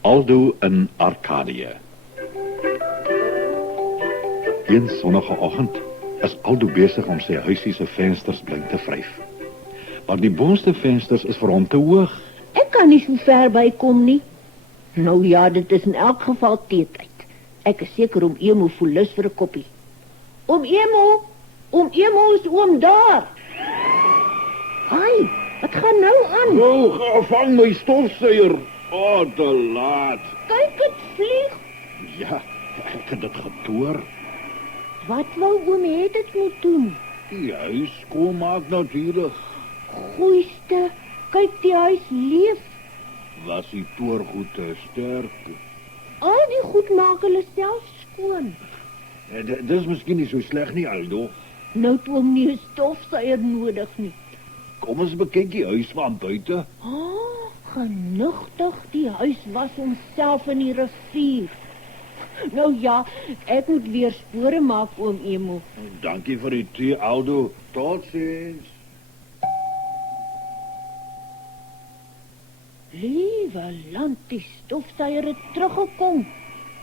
Aldo in Arcadië. Een sonnige oggend is Aldo besig om sy huisie se vensters blink te vryf. Maar die boonste vensters is vir hom te hoog. Ek kan nie so ver by kom nie. Nou ja, dit is in elk geval teetyd. Ek is seker om Emo voel lus vir 'n koppie. Oom Emo is oom daar. Ai, wat gaan nou aan? Oh, vang my stofsuier. Te laat. Kyk, dit vlieg. Ja, ek het dit getoer. Wat wou oom hê dit moet doen? Die huis skoonmaak natuurlik. Goeiste, kyk die huis leef. Was die toergoed te sterk? Al die goed maak hulle self skoon. Dis miskien nie so sleg nie, Aldo. Nou het oom nie 'n stofsuier nodig nie. Kom ons bekyk die huis van buite. Genigtig, die huis was homself in die rivier. Nou ja, ek moet weer spore maak, oom Emo. Dankie vir die tee, Aldo. Totsiens. Liewe land, die stofsuier het teruggekom.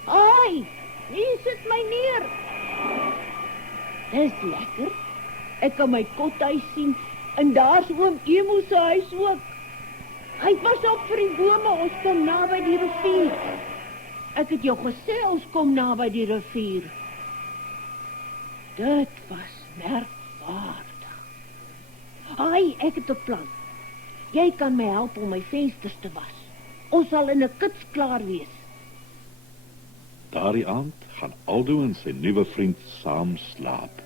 Ai, hier sit my neer. Dis lekker. Ek kan my kothuis sien en daar's oom Emo se huis ook. Hy pas op vir die bome, ons kom naby die rivier. Ek het jou gesê ons kom naby die rivier. Dit was merkwaardig. Ai, ek het 'n plan. Jy kan my help om my vensters te was. Ons sal in 'n kits klaar wees. Daardie aand gaan Aldo en sy nuwe vriend saam slaap.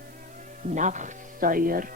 Nag, suier.